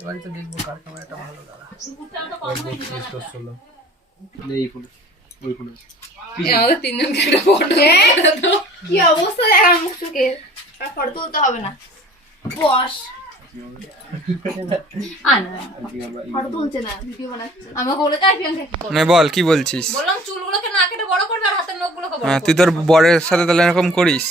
এবারে তো দেখবো কার ক্যামেরাটা ভালো দাঁড়া। আমাদের তিনজনকে একটা ফটো কি অবস্থা দেখা মুখ চুকে ফটো তুলতে হবে না বস ফটো তুলছে না ভিডিও বানাচ্ছে আমাকে বলে যাই প্রিয়াঙ্কা কি করবে না বল কি বলছিস? বললাম চুলগুলোকে না কেটে বড় করবে আর হাতের নখগুলোকে বড় হ্যাঁ করবে। তুই তোর বরের সাথে তাহলে এরকম করিস?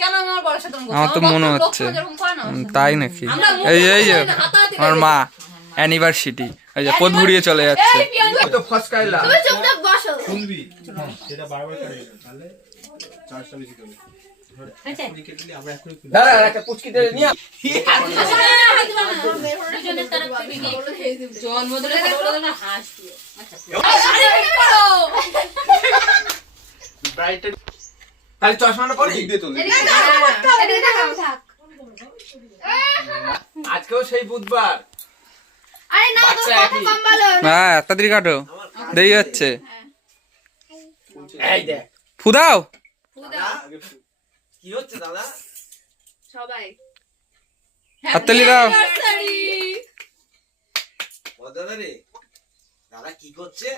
কেন আমি আমার বড়ের সাথে এরকম করছি? আমার তো আমার মনে বড় হচ্ছে। লোক যেরকম করে না, তাই নাকি? আমরা মুখ এই এই যে বলি না, হাতাহাতি আমার লেগে মা গেছে। অ্যানিভার্সিটি এই যে পথ ঘুরিয়ে চলে যাচ্ছে। এই প্রিয়াঙ্কা, তো ফসকাইলা তুমি চুপচাপ বসো শুনবি সেটা বারবার করে তাহলে চার্জটা বেশি করবে লিখে দিলে আমরা এখনই দাঁড়া একটা পুচকি দিয়ে নিয়ে দুজনের তরফ থেকে কি? জন্মদিনের ফটো বলে না হাস দিও। ব্রাইটের তাহলে চশমাটা পরি। দিক দিয়ে তোলে এদিকে তাকাও এদিকে তাকাও থাক আজকেও সেই বুধবার। আরে না তোর বাচ্চা কথা একই। কম বলো হ্যাঁ তাড়াতাড়ি কাটো, দেরি হচ্ছে। এই দেখ ফুদাও কি হচ্ছে দাদা। সবাই হাততালি দাও। ও দাদা রে দাদা কি করছে?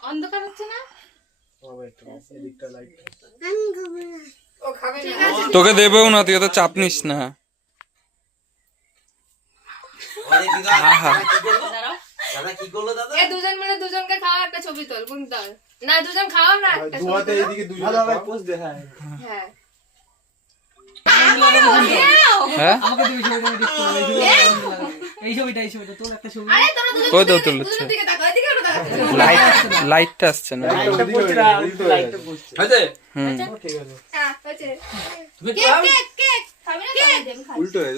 অন্ধকার হচ্ছে না? এদিকটা লাইট ও খাবে ঠিক না। আছে তোকে দেবেও না, তুই তো চাপ নিস না। অনেক দিন আহা। কি করলো দাঁড়াও। দাদা কি করলো দাদা? এই দুজন মিলে দুজনকে খাওয়া একটা ছবি তোল বুনতে হবে। না দুজন খাওয়া না একটা ছবি দুহাতে তোলো। এইদিকে দুজন ভালো ভাই পোজ দে। হ্যাঁ হ্যাঁ হ্যাঁ আমাকে দিবি ছবিটা আমি দেখতে পাবো। এই ছবিটা তোর একটা ছবি। আরে তোরা দুজন ওই তো তুলছে। দুজন দিকে তাকাও এদিকে ওটা তাকাও লাইটটা আসছে না। লাইটটা পড়ছে না, লাইটটা পড়ছে। হয়েছে? হুম ঠিক আছে হ্যাঁ হয়েছে তুমি কেক খাও? কেক কেক খাবি না কেক উল্টো হয়ে